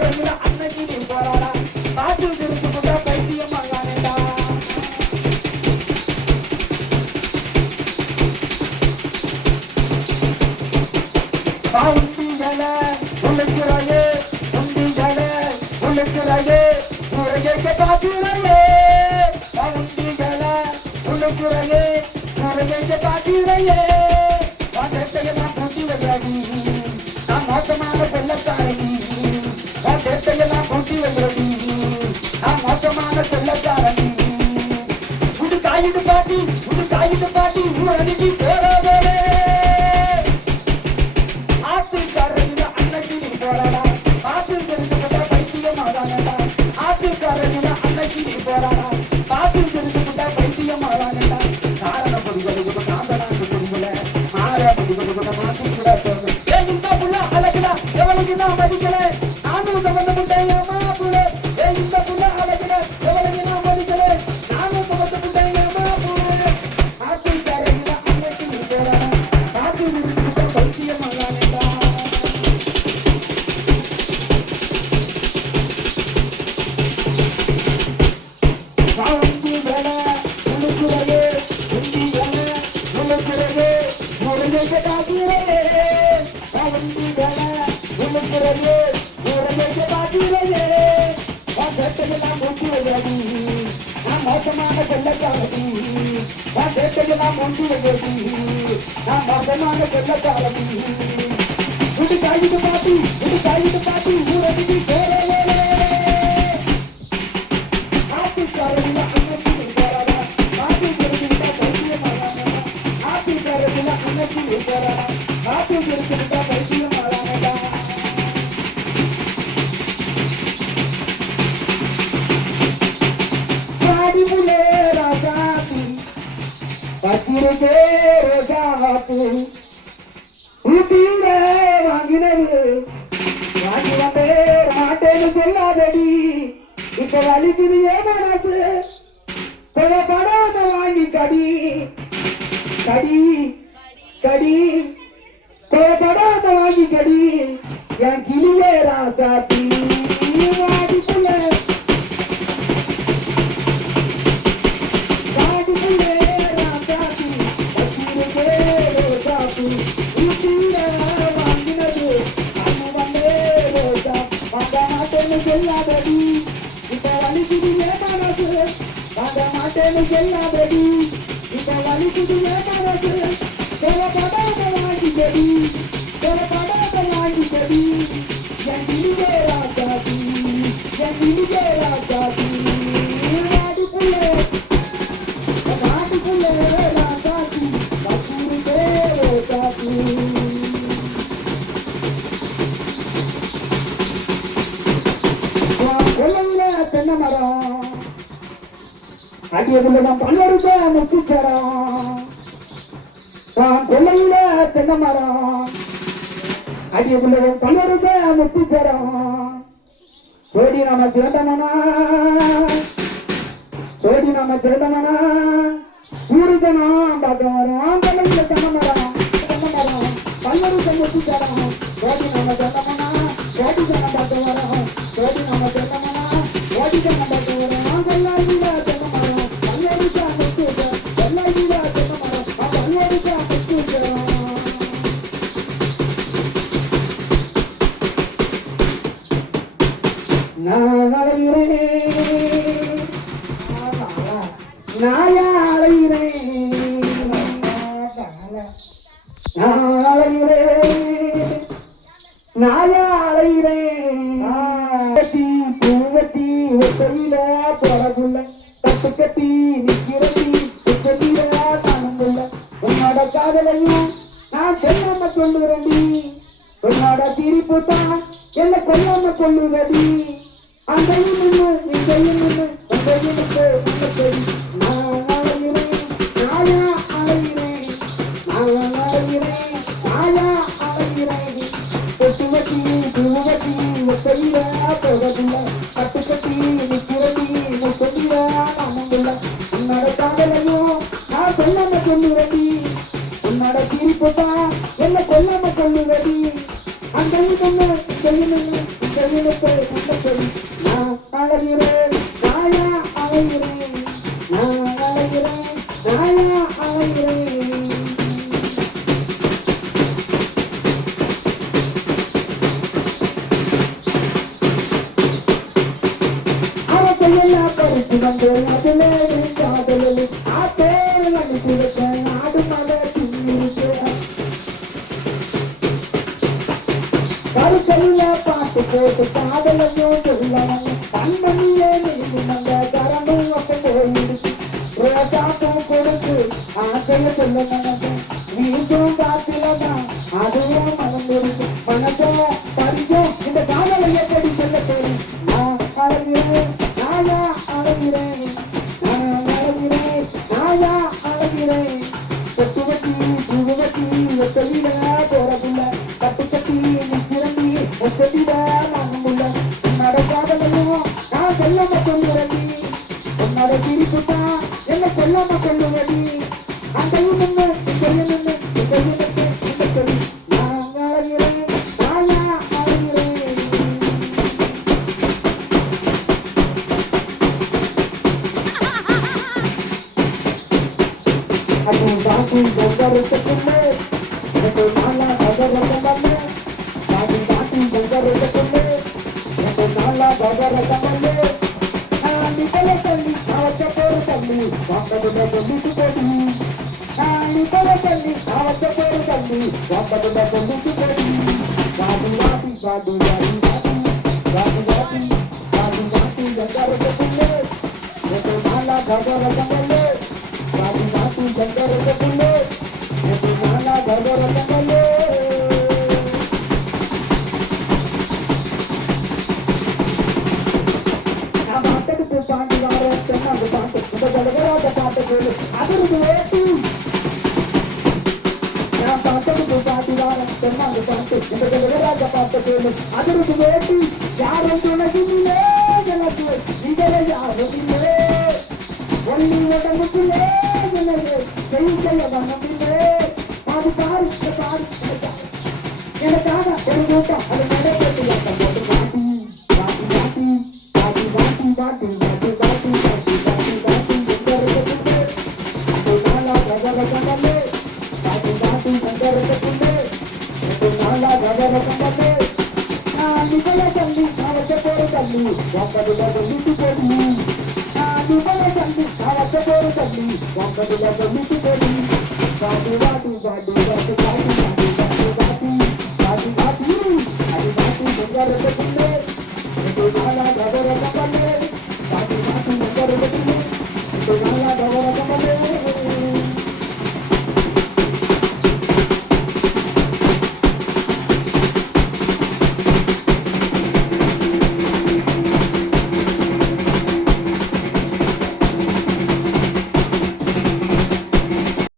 கரையில அன்னைக்கு நீ போறாடா காற்று திருப்பி கொண்டா பைத்தியமாகானேடா உண்டிகள உழைக்கிறாயே உண்டிகள உழைக்கிறாயே முறையைக்க காத்திரையே உண்டிகள உழைக்கிறாயே முறையைக்க காத்திரையே தேட்டையெல்லாம் பூட்டி வைக்கிறாடி நான் மோசமான செல்லக்காரடி தேட்டையெல்லாம் பூட்டி வைக்கிறாடி நான் மோசமான செல்லக்காரடி உடு காயிட்டு பாட்டி ஊரடிக்கு போறாவே ஆத்துக்காரங்க அன்னைக்கு நீ போறாடா பாத்து தெரிஞ்சுக்கிட்ட பைத்தியமாதானடா ஆத்துக்காரங்க அன்னைக்கு நீ போறாடா பாத்து தெரிஞ்சுக்கிட்ட பைத்தியமாதானடா காரண பொடிகளுக்கு காந்தனாக்கு பொடிகள மாற பொடிகளுக்கு மாத்தி கூட சொல்றேன் இந்த புள்ள அழகுடா எவளுக்கு நான் மதிக்கல நானும் சம்பந்த முட்டையா புள்ள இந்த புள்ள அழகுடா எவளுக்கு நான் மதிக்கல நானும் சம்பந்த முட்டையா புள்ள ஆத்துக்காரங்க அன்னைக்கு நீ போறாடா பாத்து தெரிஞ்சுக்கிட்ட பைத்தியமாதானடா மோசமான கொள்ளக்காரதி தேட்டையெல்லாம் ஒன்று வைக்கிறது நான் மோசமான கொள்ளக்காரதி உடு காயிட்டு பாட்டி ஊரடி பேரே ஆத்துக்காரதில அன்னைக்கு நீ போறாடா ஆத்து தெரிஞ்சுக்கிட்டா பைத்தியமாகானடா ஆத்துக்காரதில அன்னைக்கு நீ போறாடா ஆத்து தெரிஞ்சுக்கிட்டா பைத்தியமாகானடா பாடிமுலே ராசாத்தி பத்திரிக்கே ரோஜாவாத்து ஊட்டியிலே வாங்கினது வாங்கி வந்தே மாட்டேன்னு சொல்லாதடி இப்ப வலிக்குது ஏமானது படாம வாங்கி கடி படாம வாங்கி கடி என் கிளியே ராசாத்தி வாடிக்குள்ள சொல்லாதடி இப்ப வலிக்குது ஏமானது வாங்க மாட்டேன்னு சொல்லாதடி இப்ப வலிக்குது ஏமானது படாம வாங்கி கடி என் கிளியே ராசாத்தி வாடிக்குள்ளே ராசாத்தி பத்திரிக்கே ரோசாத்தி தென்னை மரம் அடியதுல பல்வருக்க முத்துச்சரம் கொள்ளையில தென்னை மரம் அடியதுல பல்வருக்க முத்துச்சரம் சோடி நாம சேர்ந்தமனா ஊருதனம் பார்க்க வரும் கொள்ளையில தென்னை மரம் பல்வருக்க முத்துச்சரம் சோடி நாம சேர்ந்தமனா கோடி ஜனம் பார்க்க வரும் சோடி நாம சேர்ந்தமனா கோடி ஜனம் பார்க்க வரும் கொள்ளாயில தென்னை மரம் பல்வருக்க முத்துச்சரம் கொள்ளாயில தென்னை மரம் பல்வருக்க முத்துச்சரம் நான் அலைகிறேன் பூவச்சி ஒத்தையில போறதுள்ள தட்டு கட்டி நிக்கிறதி ஒத்தையில தானுள்ள உன்னோட காதலையும் நான் சொல்லாம சொல்லுறேன்டி உன்னோட தீரிப்பு தான் என்ன கொல்லாம சொல்லுறடி அங்கேயும் நின்று இங்கேயும் நின்று உங்களையும் நின்று நான் அலைகிறேன் பொட்டு வட்டி பூவட்டி ஒத்தையில போகதில்ல கட்டு கட்டி நிக்கிறதி முப்பதில நாமுள்ள உன்னோட காதலையும் நான் சொல்லாம சொல்லுறடி உன்னோட தீரிப்பு தான் என்ன கொல்லாம சொல்லுறடி அங்கேயும் நின்று இங்கேயும் நின்று கையிலுக்கு கண்டத்தை நான் அழகிறேன் நாயா அழகிறேன் நான் அழகிறேன் நாயா அழகிறேன் அவத்தையெல்லாம் பறித்து வந்து அதிலே காதலில் ஆத்தேர் அனுப்பிவிட்ட நாடு மத தின்னிருக்க கருக்கல்ல பாட்டு போட்டு காதலையும் சொல்லவன் கண்மணியே நீதி வந்த கரமும் அப்ப போயிடுச்சு ரோசாப்பும் கொடுத்து ஆசைய சொல்ல மனது நீக்கும் காத்திலதான் அதுவும் மனந்திருக்கு மனசோ பறிச்சோ இந்த காதலை எப்படி சொல்ல தெரியும் நான் அழகிறேன் நாயா அழகிறேன் நான் அழகிறேன் நாயா அழகிறேன் சொத்துவட்டி பூவட்டி ஒத்தலிட போறதில்லை கட்டு கட்டி நிற்கிறண்டி ஒத்தலிட நானும் உன்னோட காதலையும் நான் செல்லாம சொல்லுறடி உன்னோட சிரிப்புதான் என்ன செல்லாம சொல்லுவடி அங்கையும் நின்று இங்கையும் நின்று இங்கையும் நின்று இந்த சொல்லி நான் அழகிறேன் நாயா அழகிறேன் அது வாசி கங்கருக்குள்ளே எனக்கு நாளா ககரகமல்லே அது வாசி கங்கருக்குள்ளே எனக்கு நாளா ககரகமல்லே நிக்கல தள்ளி அவச்ச போரு தள்ளி வாங்கதுல சொல்லிட்டு போடி நிக்கல தள்ளி அவச்ச போரு தள்ளி வாங்கதுல சொல்லிட்டு போடி வாடி வாடி வாடி வாடி வாடி வாடி வாடி வாடி கங்கருக்குள்ளே எனக்கு நாளா ககரகமல்லே வாடி வாடி கங்கருக்குள்ளே எனக்கு நாளா ககரகமல்லே பாண்டி வார தென்னாங்க பாட்டு இந்த ஜலகராஜ பாட்டு கேளு அதிர்ந்து வேட்டி நான் பாட்டதுக்கு பாண்டி வார தென்னாங்க பாட்டு இந்த ஜலகராஜ பாட்டு கேளு அதிர்ந்து வேட்டி யாரும் துணகிலே எனக்கு இதரை யாரும் இல்லை ஒல்லி உடம்புக்குள்ளே இல்லை செய்ய வண்ணமில்லை அது பாரு பாரு எனக்காக ஒரு கூட்டம் அது நடைபெற்று போட்டு பாட்டி பாட்டி பாட்டி பாட்டி பாட்டி பாட்டி Thank you.